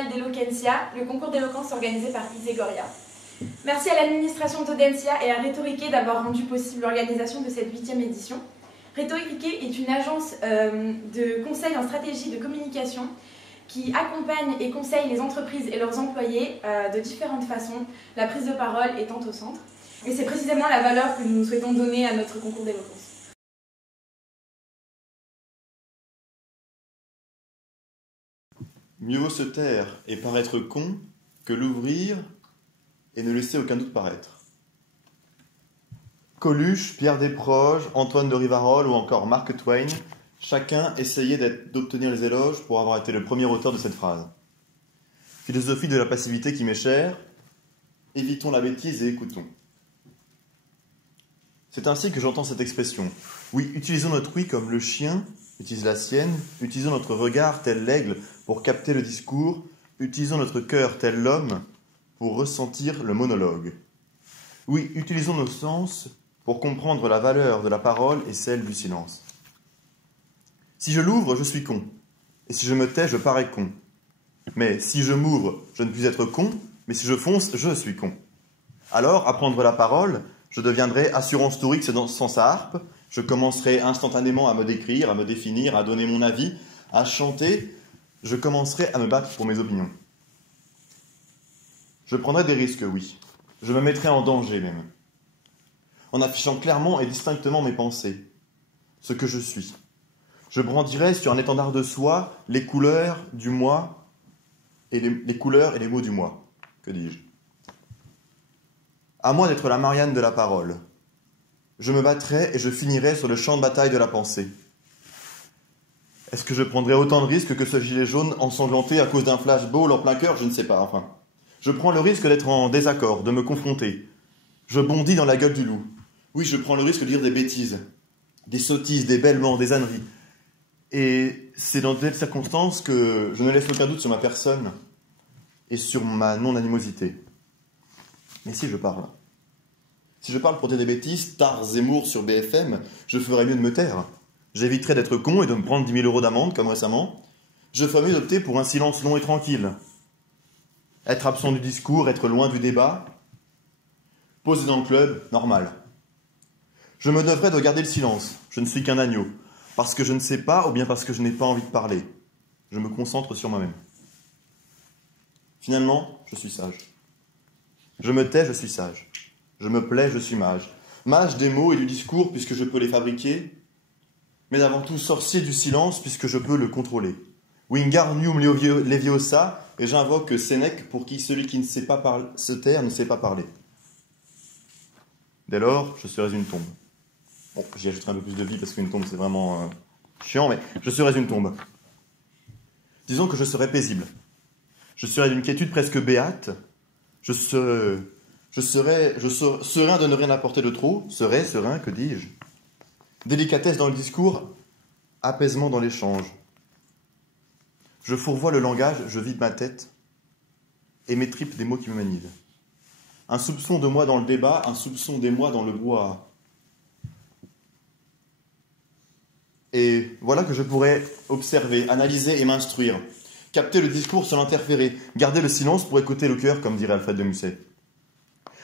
international d'Eloquentia, le concours d'éloquence organisé par Isegoria. Merci à l'administration d'Audencia et à Rhétorique d'avoir rendu possible l'organisation de cette 8e édition. Rhétorique est une agence de conseil en stratégie de communication qui accompagne et conseille les entreprises et leurs employés de différentes façons, la prise de parole étant au centre. Et c'est précisément la valeur que nous souhaitons donner à notre concours d'éloquence. Mieux vaut se taire et paraître con que l'ouvrir et ne laisser aucun doute paraître. Coluche, Pierre Desproges, Antoine de Rivarol ou encore Mark Twain, chacun essayait d'obtenir les éloges pour avoir été le premier auteur de cette phrase. Philosophie de la passivité qui m'est chère, évitons la bêtise et écoutons. C'est ainsi que j'entends cette expression. Oui, utilisons notre oui comme le chien utilise la sienne, utilisons notre regard tel l'aigle pour capter le discours, utilisons notre cœur tel l'homme pour ressentir le monologue. Oui, utilisons nos sens pour comprendre la valeur de la parole et celle du silence. Si je l'ouvre, je suis con, et si je me tais, je parais con. Mais si je m'ouvre, je ne puis être con, mais si je fonce, je suis con. Alors, à prendre la parole, je deviendrai assurance tourix sans sa harpe, je commencerai instantanément à me décrire, à me définir, à donner mon avis, à chanter, je commencerai à me battre pour mes opinions. Je prendrai des risques, oui. Je me mettrai en danger même. En affichant clairement et distinctement mes pensées, ce que je suis. Je brandirai sur un étendard de soie les couleurs du moi et les couleurs et les mots du moi. Que dis-je ? À moi d'être la Marianne de la parole. Je me battrai et je finirai sur le champ de bataille de la pensée. Est-ce que je prendrai autant de risques que ce gilet jaune ensanglanté à cause d'un flashball en plein cœur ? Je ne sais pas, enfin. Je prends le risque d'être en désaccord, de me confronter. Je bondis dans la gueule du loup. Oui, je prends le risque de dire des bêtises, des sottises, des bêlements, des âneries. Et c'est dans telles circonstances que je ne laisse aucun doute sur ma personne et sur ma non-animosité. Mais si je parle pour dire des bêtises, tard Zemmour sur BFM, je ferais mieux de me taire. J'éviterais d'être con et de me prendre 10 000 € d'amende, comme récemment. Je ferais mieux d'opter pour un silence long et tranquille. Être absent du discours, être loin du débat. Poser dans le club, normal. Je me devrais de garder le silence. Je ne suis qu'un agneau. Parce que je ne sais pas, ou bien parce que je n'ai pas envie de parler. Je me concentre sur moi-même. Finalement, je suis sage. Je me tais, je suis sage. Je me plais, je suis mage. Mage des mots et du discours, puisque je peux les fabriquer, mais avant tout sorcier du silence, puisque je peux le contrôler. Wingardium Leviosa, et j'invoque Sénèque, pour qui celui qui ne sait pas se taire ne sait pas parler. Dès lors, je serais une tombe. Bon, j'y ajouterai un peu plus de vie, parce qu'une tombe, c'est vraiment chiant, mais je serais une tombe. Disons que je serais paisible. Je serais d'une quiétude presque béate. Je serais serein de ne rien apporter de trop. Serein, que dis-je ? Délicatesse dans le discours, apaisement dans l'échange. Je fourvoie le langage, je vide ma tête et mes tripes des mots qui me manident. Un soupçon de moi dans le débat, un soupçon des moi dans le bois. Et voilà que je pourrais observer, analyser et m'instruire. Capter le discours sans l'interférer, garder le silence pour écouter le cœur, comme dirait Alfred de Musset.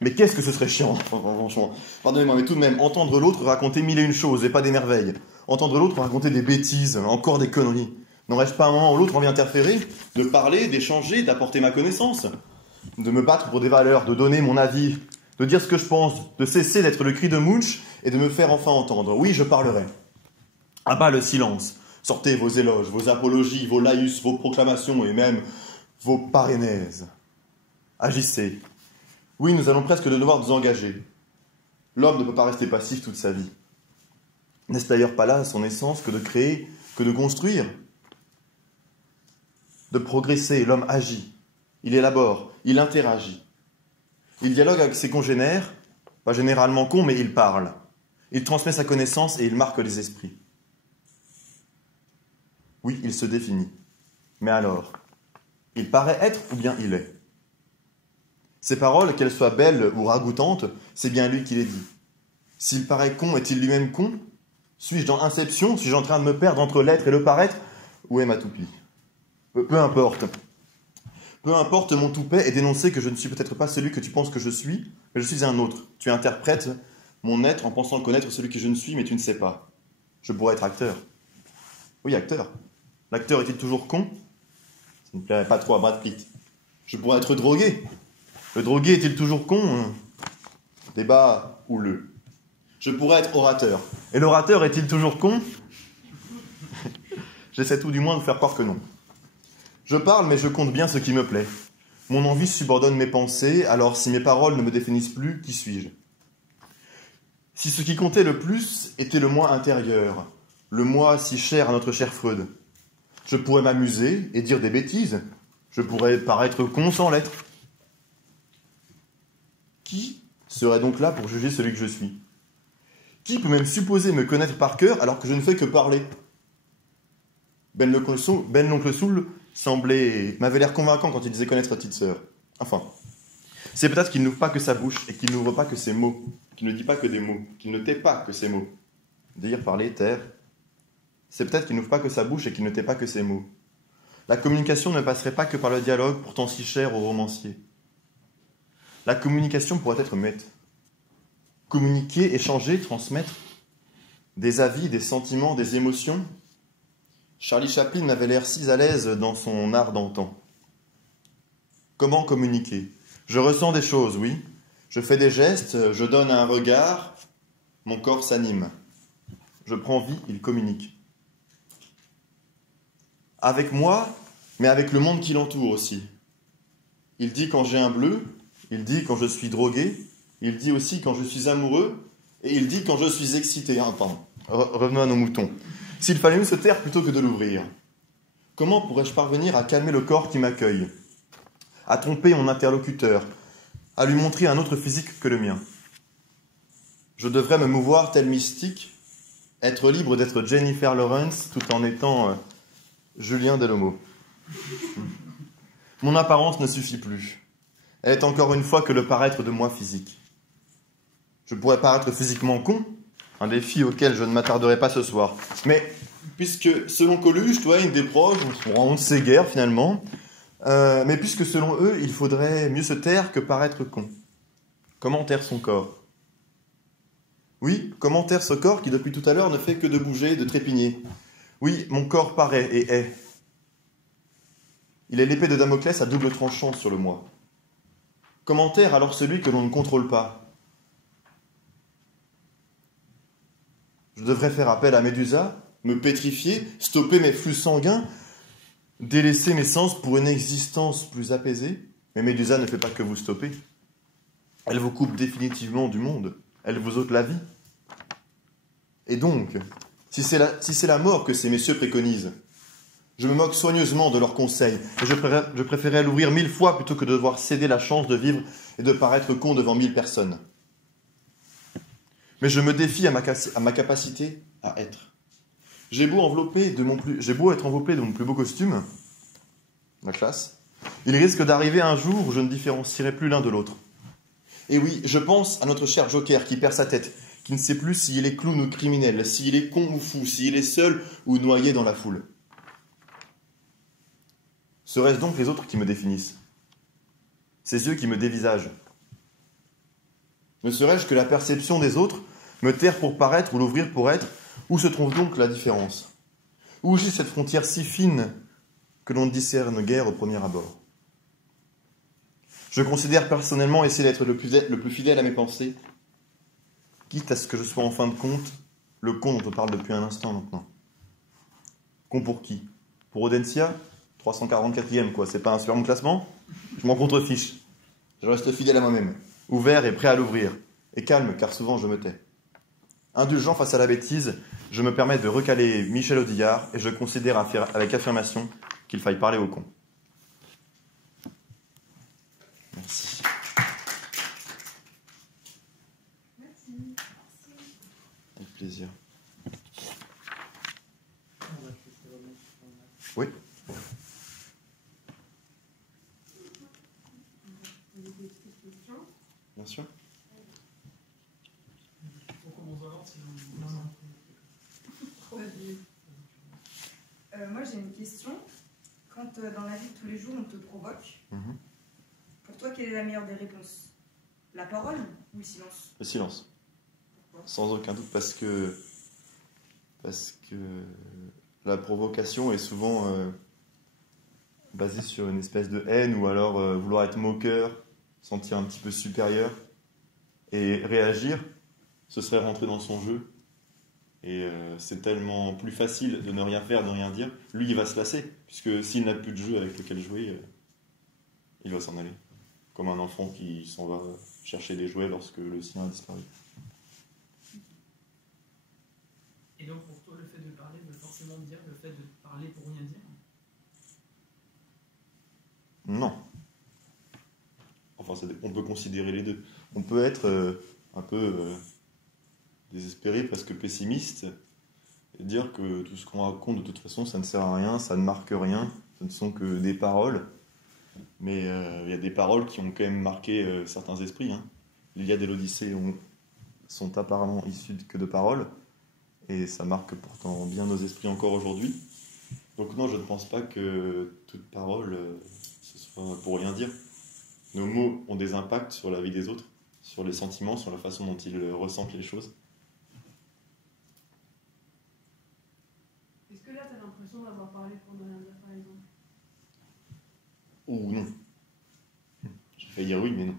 Mais qu'est-ce que ce serait chiant, franchement. Pardonnez-moi, mais tout de même, entendre l'autre raconter 1001 choses et pas des merveilles. Entendre l'autre raconter des bêtises, encore des conneries. N'en reste pas un moment où l'autre envie d'interférer, de parler, d'échanger, d'apporter ma connaissance, de me battre pour des valeurs, de donner mon avis, de dire ce que je pense, de cesser d'être le cri de Munch et de me faire enfin entendre. Oui, je parlerai. À bas le silence. Sortez vos éloges, vos apologies, vos laïus, vos proclamations et même vos parrainaises. Agissez. Oui, nous allons presque devoir nous engager. L'homme ne peut pas rester passif toute sa vie. N'est-ce d'ailleurs pas là son essence que de créer, que de construire ? De progresser, l'homme agit. Il élabore, il interagit. Il dialogue avec ses congénères, pas généralement cons, mais il parle. Il transmet sa connaissance et il marque les esprits. Oui, il se définit. Mais alors, il paraît être ou bien il est ? Ses paroles, qu'elles soient belles ou ragoûtantes, c'est bien lui qui les dit. S'il paraît con, est-il lui-même con ? Suis-je dans Inception ? Suis-je en train de me perdre entre l'être et le paraître ? Où est ma toupie ? Peu importe. Peu importe mon toupet et dénoncer que je ne suis peut-être pas celui que tu penses que je suis, mais je suis un autre. Tu interprètes mon être en pensant connaître celui que je ne suis, mais tu ne sais pas. Je pourrais être acteur. Oui, acteur. L'acteur est-il toujours con? Ça ne plairait pas trop à Brad Pitt. Je pourrais être drogué. Le drogué est-il toujours con? Débat houleux. Je pourrais être orateur. Et l'orateur est-il toujours con? J'essaie tout du moins de faire croire que non. Je parle, mais je compte bien ce qui me plaît. Mon envie subordonne mes pensées, alors si mes paroles ne me définissent plus, qui suis-je? Si ce qui comptait le plus était le moi intérieur, le moi si cher à notre cher Freud, je pourrais m'amuser et dire des bêtises. Je pourrais paraître con sans l'être. Qui serait donc là pour juger celui que je suis? Qui peut même supposer me connaître par cœur alors que je ne fais que parler? Ben l'oncle Soul m'avait l'air convaincant quand il disait connaître petite sœur. Enfin, c'est peut-être qu'il n'ouvre pas que sa bouche et qu'il n'ouvre pas que ses mots, qu'il ne dit pas que des mots, qu'il ne tait pas que ses mots. Dire, parler, taire. C'est peut-être qu'il n'ouvre pas que sa bouche et qu'il ne tait pas que ses mots. La communication ne passerait pas que par le dialogue, pourtant si cher aux romanciers. La communication pourrait être muette. Communiquer, échanger, transmettre des avis, des sentiments, des émotions. Charlie Chaplin avait l'air si à l'aise dans son art d'antan. Comment communiquer? Je ressens des choses, oui. Je fais des gestes, je donne un regard, mon corps s'anime. Je prends vie, il communique. Avec moi, mais avec le monde qui l'entoure aussi. Il dit quand j'ai un bleu, il dit quand je suis drogué, il dit aussi quand je suis amoureux, et il dit quand je suis excité. Pardon. Revenons à nos moutons. S'il fallait mieux se taire plutôt que de l'ouvrir. Comment pourrais-je parvenir à calmer le corps qui m'accueille, à tromper mon interlocuteur, à lui montrer un autre physique que le mien? Je devrais me mouvoir tel mystique, être libre d'être Jennifer Lawrence tout en étant Julien Delomo. Mon apparence ne suffit plus. Elle est encore une fois que le paraître de moi physique. Je pourrais paraître physiquement con, un défi auquel je ne m'attarderai pas ce soir. Mais, puisque selon Coluche, toi, une des proches, on ne sait guère finalement, mais puisque selon eux, il faudrait mieux se taire que paraître con. Comment taire son corps? Oui, comment taire ce corps qui depuis tout à l'heure ne fait que de bouger, de trépigner? Oui, mon corps paraît et est. Il est l'épée de Damoclès à double tranchant sur le moi. Comment taire alors celui que l'on ne contrôle pas? Je devrais faire appel à Médusa, me pétrifier, stopper mes flux sanguins, délaisser mes sens pour une existence plus apaisée. Mais Médusa ne fait pas que vous stopper. Elle vous coupe définitivement du monde. Elle vous ôte la vie. Et donc, si c'est la mort que ces messieurs préconisent, je me moque soigneusement de leurs conseils, et je préférais l'ouvrir 1000 fois plutôt que de devoir céder la chance de vivre et de paraître con devant 1000 personnes. Mais je me défie à ma capacité à être. J'ai beau être enveloppé de mon plus beau costume, la classe, il risque d'arriver un jour où je ne différencierai plus l'un de l'autre. Et oui, je pense à notre cher Joker qui perd sa tête, qui ne sait plus s'il est clown ou criminel, s'il est con ou fou, s'il est seul ou noyé dans la foule. Serait-ce donc les autres qui me définissent? Ces yeux qui me dévisagent? Ne serais-je que la perception des autres, me taire pour paraître ou l'ouvrir pour être? Où se trouve donc la différence? Où est cette frontière si fine que l'on ne discerne guère au premier abord? Je considère personnellement essayer d'être le plus fidèle à mes pensées, quitte à ce que je sois en fin de compte le con dont on parle depuis un instant maintenant. Con pour qui? Pour Audencia? 344e, quoi. C'est pas un super bon classement? Je m'en contrefiche. Je reste fidèle à moi-même, ouvert et prêt à l'ouvrir, et calme, car souvent je me tais. Indulgent face à la bêtise, je me permets de recaler Michel Audiard, et je considère avec affirmation qu'il faille parler au con. Merci. Avec plaisir. Oui. Bien sûr. Moi j'ai une question. Quand dans la vie de tous les jours, on te provoque, Mhm. pour toi, quelle est la meilleure des réponses? La parole ou le silence? Le silence. Pourquoi? Sans aucun doute, parce que la provocation est souvent basée sur une espèce de haine ou alors vouloir être moqueur, sentir un petit peu supérieur et réagir, ce serait rentrer dans son jeu. Et c'est tellement plus facile de ne rien faire, de ne rien dire. Lui, il va se lasser, puisque s'il n'a plus de jeu avec lequel jouer, il va s'en aller. Comme un enfant qui s'en va chercher des jouets lorsque le sien a disparu. Et donc pour toi, le fait de parler veut forcément dire le fait de parler pour rien dire? Non. Enfin, on peut considérer les deux. On peut être un peu désespéré, presque pessimiste, et dire que tout ce qu'on raconte, de toute façon, ça ne sert à rien, ça ne marque rien, ce ne sont que des paroles. Mais il y a des paroles qui ont quand même marqué certains esprits. Hein. L'Iliade et l'Odyssée sont apparemment issues que de paroles, et ça marque pourtant bien nos esprits encore aujourd'hui. Donc non, je ne pense pas que toute parole, ce soit pour rien dire. Nos mots ont des impacts sur la vie des autres, sur les sentiments, sur la façon dont ils ressentent les choses. Est-ce que là, tu as l'impression d'avoir parlé pour ne rien dire, par exemple? Ou non. J'ai failli dire oui, mais non.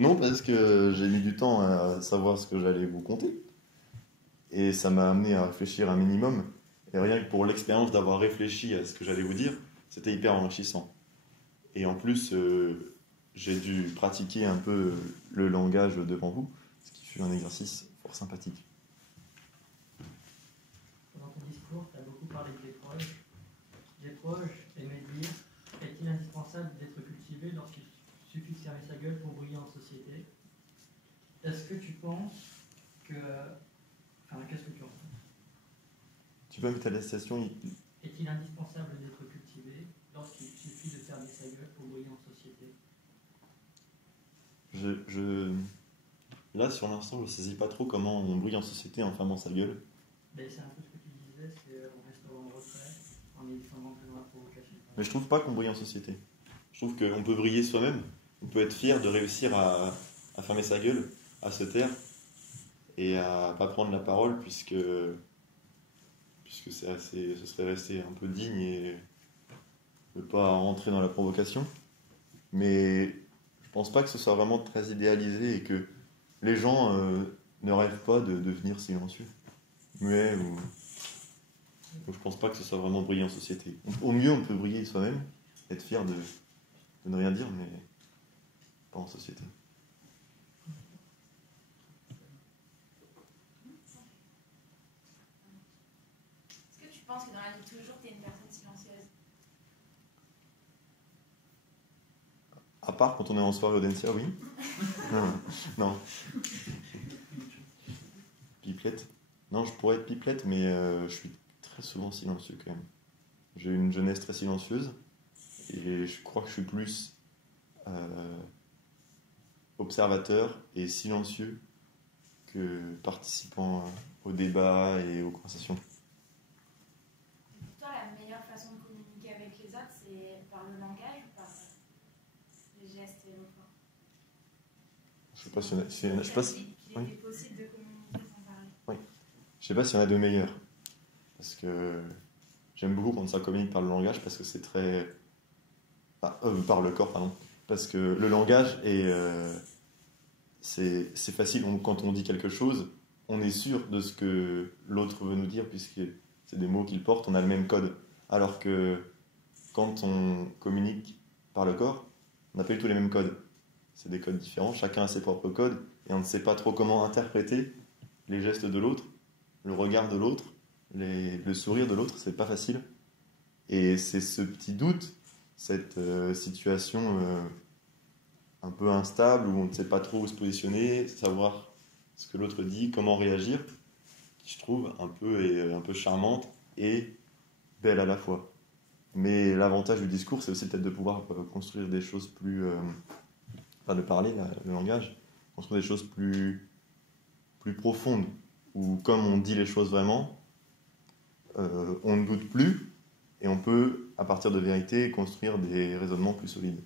Non, parce que j'ai mis du temps à savoir ce que j'allais vous conter. Et ça m'a amené à réfléchir un minimum. Et rien que pour l'expérience d'avoir réfléchi à ce que j'allais vous dire, c'était hyper enrichissant. Et en plus, j'ai dû pratiquer un peu le langage devant vous, ce qui fut un exercice fort sympathique. Dans ton discours, tu as beaucoup parlé de l'épreuve. L'épreuve, aimer dire, est-il indispensable d'être cultivé lorsqu'il suffit de fermer sa gueule pour briller en société? Est-ce que tu penses que... Enfin, qu'est-ce que tu en penses? Tu peux inviter à la station. Est-il indispensable d'être cultivé lorsqu'il suffit de fermer sa gueule pour briller en société? Là, sur l'instant, je ne saisis pas trop comment on brille en société en fermant sa gueule. Ben, c'est un peu ce que tu disais, c'est en restant en retrait, en évitant que dans la provocation. Mais je trouve pas qu'on brille en société. Je trouve qu'on peut briller soi-même. On peut être fier de réussir à fermer sa gueule, à se taire et à pas prendre la parole puisque ce serait rester un peu digne et ne pas rentrer dans la provocation. Mais je pense pas que ce soit vraiment très idéalisé et que les gens ne rêvent pas de devenir silencieux, muets ou... Donc je pense pas que ce soit vraiment briller en société. Au mieux, on peut briller soi-même, être fier de ne rien dire, mais pas en société. Est-ce que tu penses que dans la vie de tous les jours, tu es une personne silencieuse? À part quand on est en soirée au Densia, oui. Non. Pipelette. Non, je pourrais être pipelette, mais je suis très souvent silencieux quand même. J'ai une jeunesse très silencieuse et je crois que je suis plus observateur et silencieux que participant au débat et aux conversations. Pour toi, la meilleure façon de communiquer avec les autres, c'est par le langage ou par les gestes et l'autre? Je sais pas s'il y en a, je sais pas si, Il était possible de communiquer sans parler. je sais pas s'il y en a de meilleurs. Parce que j'aime beaucoup quand ça communique par le langage parce que c'est très... par le corps, pardon. Parce que le langage c'est facile. Quand on dit quelque chose, on est sûr de ce que l'autre veut nous dire puisque c'est des mots qu'il porte, on a le même code. Alors que quand on communique par le corps, on n'a pas du tout les mêmes codes. C'est des codes différents, chacun a ses propres codes et on ne sait pas trop comment interpréter les gestes de l'autre, le regard de l'autre, le sourire de l'autre, c'est pas facile. Et c'est ce petit doute, cette situation un peu instable où on ne sait pas trop où se positionner, savoir ce que l'autre dit, comment réagir, qui je trouve un peu charmante et belle à la fois. Mais l'avantage du discours, c'est aussi peut-être de pouvoir construire des choses plus... de parler, le langage, construire des choses plus profondes, où comme on dit les choses vraiment, on ne doute plus, Et on peut, à partir de vérités, construire des raisonnements plus solides.